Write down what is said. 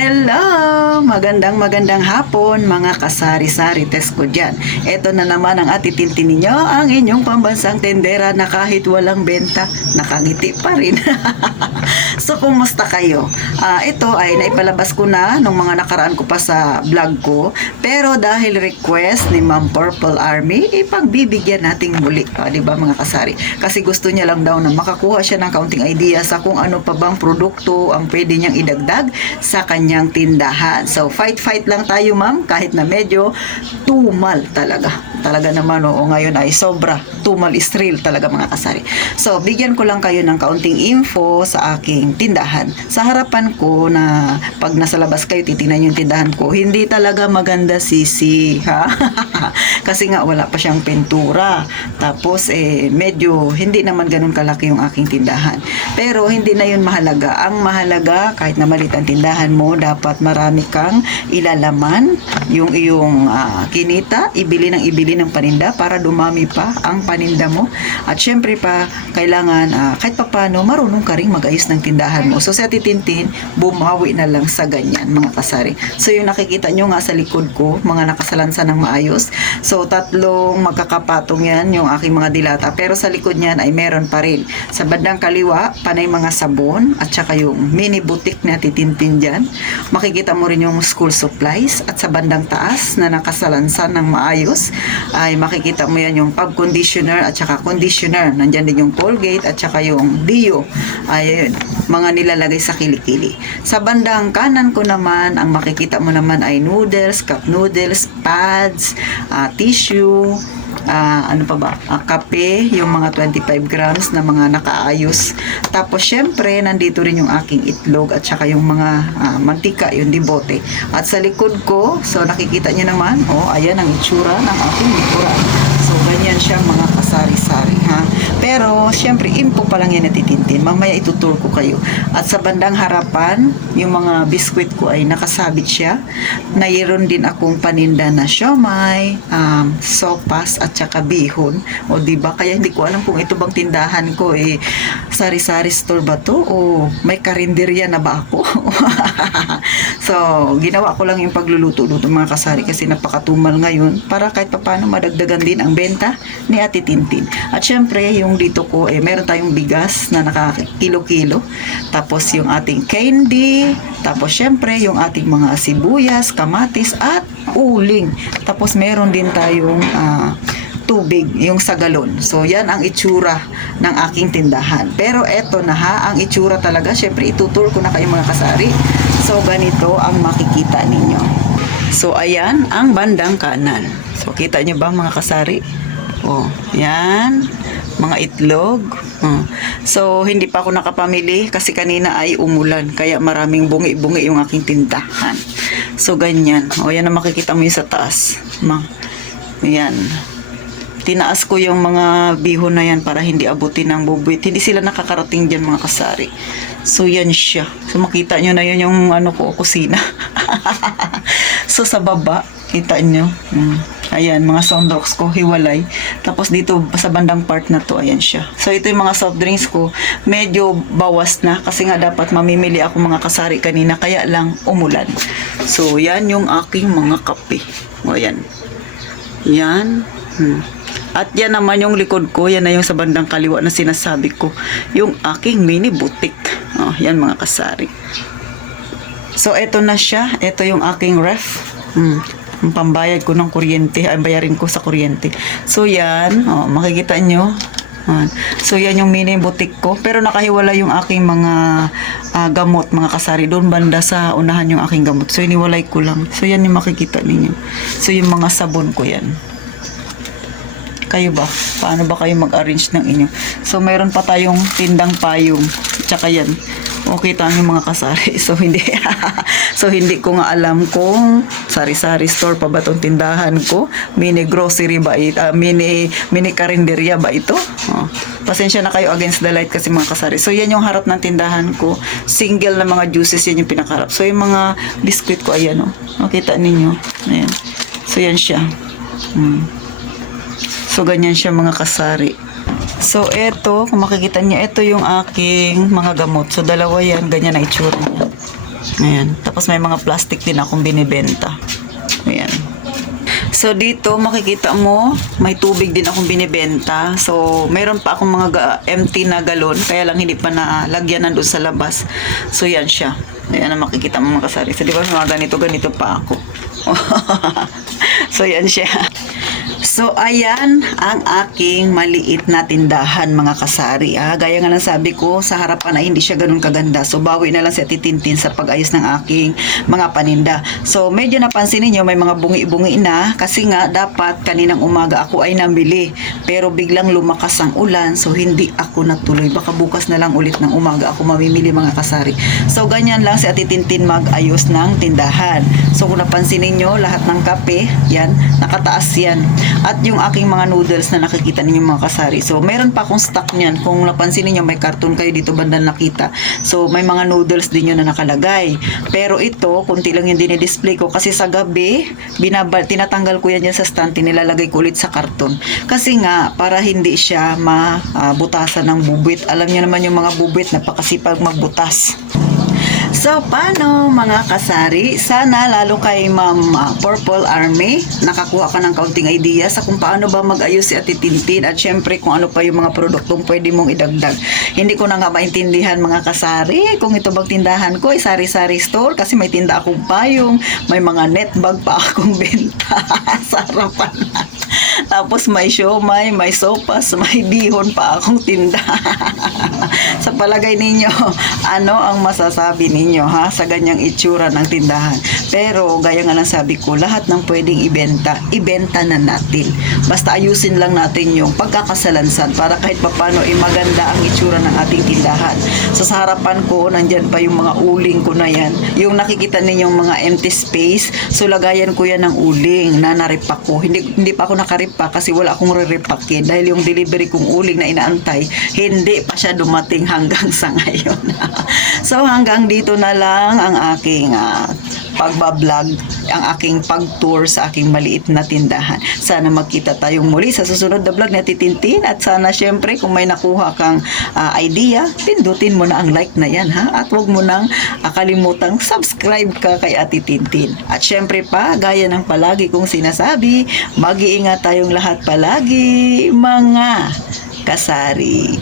Hello! Magandang hapon mga kasari-sari test ko dyan. Ito na naman ang atitintin ninyo, ang inyong pambansang tendera na kahit walang benta, nakangiti pa rin. So, kumusta kayo? Ito ay naipalabas ko na nung mga nakaraan ko pa sa vlog ko. Pero dahil request ni Ma'am Purple Army, ipagbibigyan nating muli. Diba mga kasari? Kasi gusto niya lang daw na makakuha siya ng kaunting idea sa kung ano pa bang produkto ang pwede niyang idagdag sa kanyang tindahan. So, fight lang tayo ma'am, kahit na medyo tumal talaga. Talaga naman, ngayon ay sobra. Tumal is real talaga mga kasari. So, bigyan ko lang kayo ng kaunting info sa aking tindahan. Sa harapan ko na pag nasa labas kayo, titingnan yung tindahan ko, hindi talaga maganda sisi, ha? Kasi nga wala pa siyang pintura. Tapos, medyo hindi naman ganun kalaki yung aking tindahan. Pero, hindi na yun mahalaga. Ang mahalaga, kahit na maliit ang tindahan mo, dapat marami kang ilalaman yung iyong kinita, ibili ng paninda para dumami pa ang paninda mo. At syempre pa, kailangan kahit papano, marunong ka rin mag-ayos ng tindahan mo. So sa titintin, bumawi na lang sa ganyan mga kasari. So yung nakikita nyo nga sa likod ko, mga nakasalansan ng maayos. So tatlong magkakapatong yan, yung aking mga dilata. Pero sa likod niyan ay meron pa rin. Sa bandang kaliwa, panay mga sabon at saka yung mini boutique na titintin dyan. Makikita mo rin yung school supplies. At sa bandang taas na nakasalansan ng maayos, ay makikita mo yan yung pub conditioner at saka conditioner. Nandyan din yung Colgate at saka yung Dio. Ayun, mga nilalagay sa kilikili. Sa bandang kanan ko naman, ang makikita mo naman ay noodles, cup noodles, pads, tissue, ano pa ba? Kape, yung mga 25 grams na mga nakaayos. Tapos, syempre, nandito rin yung aking itlog at saka yung mga mantika, yung dibote. At sa likod ko, so nakikita nyo naman, ayan ang itsura ng aking likuran. So, ganyan siya mga kasari-sari, ha? Pero, syempre, info pa lang yan natitintin. Mamaya itutur ko kayo. At sa bandang harapan, yung mga biskwit ko ay nakasabit siya. Nayroon din akong paninda na siomay, sopas, at saka bihon. O, diba? Kaya hindi ko alam kung ito bang tindahan ko, sari-sari store ba to? O may karinderya na ba ako? So, ginawa ko lang yung pagluluto-luto mga kasari kasi napakatumal ngayon para kahit paano madagdagan din ang benta ni Ate Tintin. At syempre, yung dito ko, meron tayong bigas na nakakilo-kilo. Tapos yung ating candy. Tapos syempre, yung ating mga sibuyas, kamatis, at uling. Tapos meron din tayong tubig, yung sa galon. So, yan ang itsura ng aking tindahan. Pero eto na ha, ang itsura talaga. Syempre, itutur ko na kayo mga kasari. So, ganito ang makikita ninyo. So, ayan ang bandang kanan. So, kita nyo ba mga kasari? Yan. Mga itlog. So, hindi pa ako nakapamili kasi kanina ay umulan. Kaya maraming bungi-bungi yung aking tindahan. So, ganyan. Yan ang makikita mo yung sa taas. Yan. Tinaas ko yung mga bihon na yan para hindi abutin ng bubuit. Hindi sila nakakarating dyan mga kasari. So, yan siya. So, makita nyo na yun yung kusina. So, sa baba, kita nyo. Ayan, mga sound box ko, hiwalay. Tapos dito, sa bandang part na to, ayan siya. So, ito yung mga soft drinks ko. Medyo bawas na kasi nga dapat mamimili ako mga kasari kanina. Kaya lang, umulan. So, yan yung aking mga kape. Ayan. Yan. At yan naman yung likod ko, yan na yung sa bandang kaliwa na sinasabi ko, yung aking mini boutique. Yan mga kasari. So, eto na siya. Ito yung aking ref. Ang pambayad ko ng kuryente, ay bayarin ko sa kuryente. So, yan. Makikita nyo. So, yan yung mini boutique ko. Pero nakahiwala yung aking mga gamot, mga kasari. Doon banda sa unahan yung aking gamot. So, iniwalay ko lang. So, yan yung makikita ninyo. So, yung mga sabon ko yan. Kayo ba? Paano ba kayo mag-arrange ng inyo? So, mayroon pa tayong tindang payong. Tsaka yan. Kita nyo mga kasari. So, hindi. So, hindi ko nga alam kung sari-sari store pa ba itong tindahan ko. Mini grocery ba ito? Mini karinderya ba ito? Pasensya na kayo against the light kasi mga kasari. So, yan yung harap ng tindahan ko. Single na mga juices, yan yung pinakaharap. So, yung mga biscuit ko, ayan Makita ninyo. Ayan. So, yan siya. So, ganyan siya mga kasari. So, eto, kung makikita niyo, ito yung aking mga gamot. So, dalawa yan. Ganyan na itsura niya. Ayan. Tapos may mga plastic din akong binibenta. Ayan. So dito makikita mo, may tubig din akong binibenta. So meron pa akong mga empty na galon, kaya lang hindi pa nalagyan nandun sa labas. So yan siya. Ayan ang makikita mo mga kasari. So di ba mga ganito pa ako. So yan siya. So ayan ang aking maliit na tindahan mga kasari. Gaya nga ng sabi ko, sa harapan ay hindi siya ganun kaganda. So bawi na lang si Ate Tintin sa pag-ayos ng aking mga paninda. So medyo napansin niyo may mga bungi-bungi na kasi nga dapat kaninang umaga ako ay nabili. Pero biglang lumakas ang ulan so hindi ako natuloy. Baka bukas na lang ulit ng umaga ako mamimili mga kasari. So ganyan lang si Ate Tintin mag-ayos ng tindahan. So kung napansin niyo lahat ng kape, yan, nakataas yan. At yung aking mga noodles na nakikita ninyo mga kasari. So, meron pa akong stock niyan. Kung napansin niyo may karton kayo dito banda nakita. So, may mga noodles din yun na nakalagay. Pero ito, kunti lang yung dinidisplay ko. Kasi sa gabi, tinatanggal ko yan dyan sa stand. Nilalagay ko ulit sa karton. Kasi nga, para hindi siya mabutasan ng bubwit. Alam niyo naman yung mga bubwit, napakasipag magbutas. So, paano mga kasari? Sana lalo kay Ma'am Purple Army, nakakuha ka ng kaunting idea sa kung paano ba mag-ayos si Ate Tintin at syempre kung ano pa yung mga produktong pwede mong idagdag. Hindi ko na nga maintindihan mga kasari kung ito bang tindahan ko ay sari-sari store kasi may tinda akong payong, may mga net bag pa akong benta sa harapan na. Tapos may siomay, may sopas, may bihon pa akong tinda. Sa palagay ninyo, ano ang masasabi ninyo sa ganyang itsura ng tindahan? Pero gaya nga ng sabi ko, lahat ng pwedeng ibenta na natin. Basta ayusin lang natin yung pagkakasalansan para kahit papano maganda ang itsura ng ating tindahan. So sa harapan ko, nandyan pa yung mga uling ko na yan. Yung nakikita ninyong mga empty space, so lagayan ko yan ng uling na naripak ko. Hindi pa ako nakaripak kasi wala akong re-repakin dahil yung delivery kong uling na inaantay, hindi pa siya dumating hanggang sa ngayon. So hanggang dito na lang ang aking pagbablog, ang aking pag-tour sa aking maliit na tindahan. Sana magkita tayong muli sa susunod na vlog na Ate Tintin at sana syempre kung may nakuha kang idea, pindutin mo na ang like na yan at huwag mo nang kalimutang subscribe ka kay Ate Tintin. At syempre pa, gaya ng palagi kong sinasabi, mag-iingat tayong lahat palagi mga kasari.